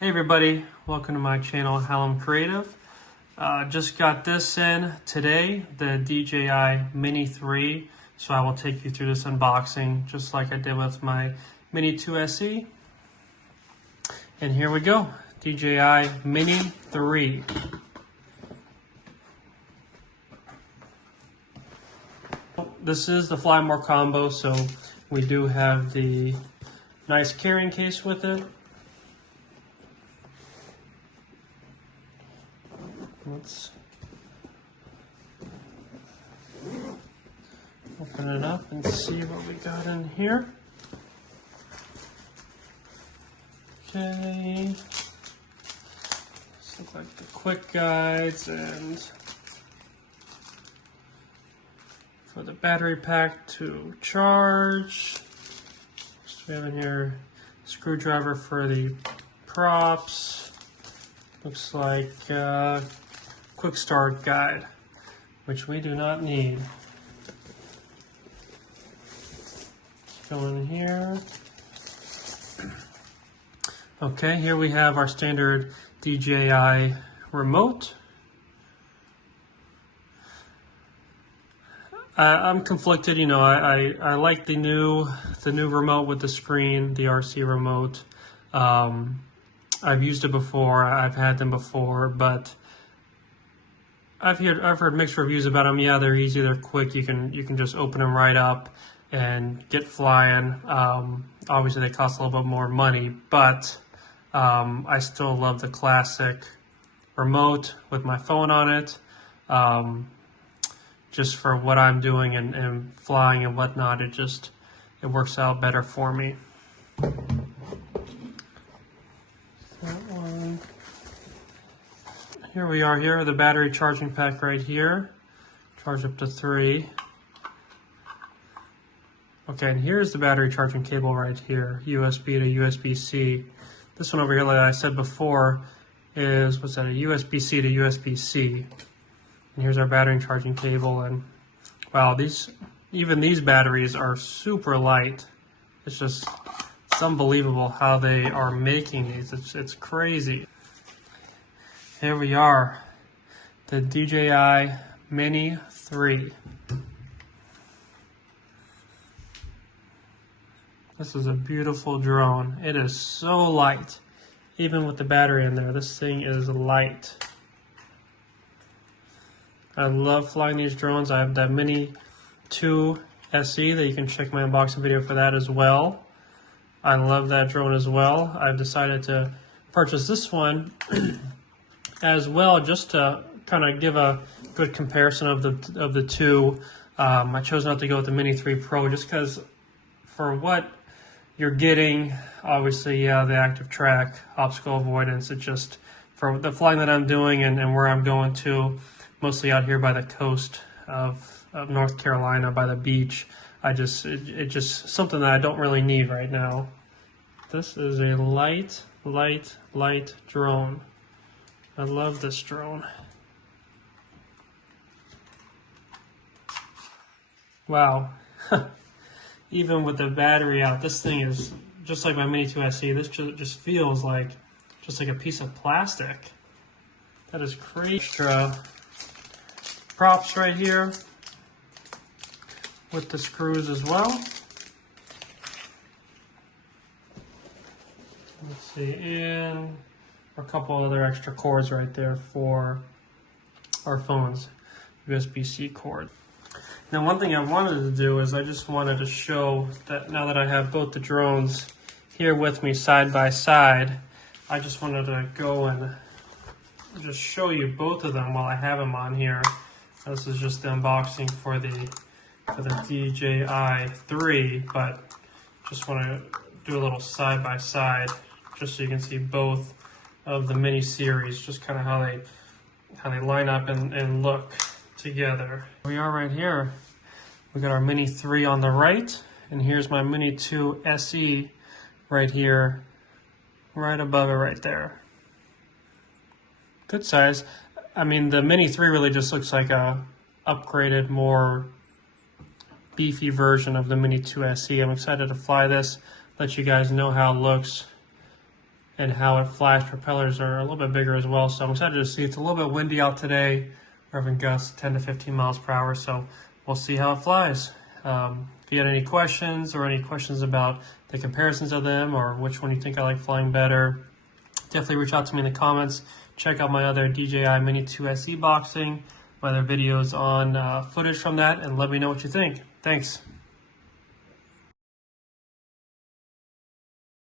Hey everybody, welcome to my channel, Hallam Creative. Just got this in today, the DJI Mini 3. So I will take you through this unboxing just like I did with my Mini 2 SE. And here we go, DJI Mini 3. This is the Fly More combo, so we do have the nice carrying case with it. Let's open it up and see what we got in here. Okay, this looks like the quick guides and for the battery pack to charge. So we have in here a screwdriver for the props. Looks like quick start guide, which we do not need. Go in here. Okay, here we have our standard DJI remote. I'm conflicted, you know. I like the new remote with the screen, the RC remote. I've used it before. I've had them before, but I've heard mixed reviews about them. Yeah, they're easy, they're quick. You can just open them right up and get flying. Obviously, they cost a little bit more money, but I still love the classic remote with my phone on it. Just for what I'm doing and flying and whatnot, it works out better for me. Here we are here, the battery charging pack right here. Charge up to 3. Okay, and here's the battery charging cable right here, USB to USB-C. This one over here, like I said before, is, what's that, a USB-C to USB-C. And here's our battery charging cable, and wow, even these batteries are super light. It's unbelievable how they are making these. It's crazy. Here we are, the DJI Mini 3. This is a beautiful drone. It is so light. Even with the battery in there, this thing is light. I love flying these drones. I have the Mini 2 SE that you can check my unboxing video for that as well. I love that drone as well. I've decided to purchase this one as well, just to kind of give a good comparison of the two. I chose not to go with the Mini 3 Pro just because for what you're getting, obviously, yeah, the active track, obstacle avoidance, it just, for the flying that I'm doing and where I'm going to, mostly out here by the coast of North Carolina, by the beach, it's just something that I don't really need right now. This is a light drone. I love this drone. Wow. Even with the battery out, this thing is just like my Mini 2 SE. This just feels like a piece of plastic. That is crazy. Extra props right here with the screws as well. Let's see, and a couple other extra cords right there for our phones, USB-C cord. Now, one thing I wanted to do is I just wanted to show that now that I have both the drones here with me side by side, I just wanted to go and just show you both of them while I have them on here. This is just the unboxing for the DJI 3, but just want to do a little side by side just so you can see both of the Mini series, just kind of how they line up and look together. We are right here. We got our Mini 3 on the right, and here's my Mini 2 SE right here, right above it right there. Good size. I mean, the Mini 3 really just looks like a upgraded, more beefy version of the Mini 2 SE. I'm excited to fly this, let you guys know how it looks. and how it flies. Propellers are a little bit bigger as well, so I'm excited to see. It's a little bit windy out today. We're having gusts 10 to 15 miles per hour, so we'll see how it flies. If you had any questions about the comparisons of them or which one you think I like flying better, definitely reach out to me in the comments. Check out my other DJI Mini 2 SE boxing, my other videos on footage from that, and let me know what you think. Thanks.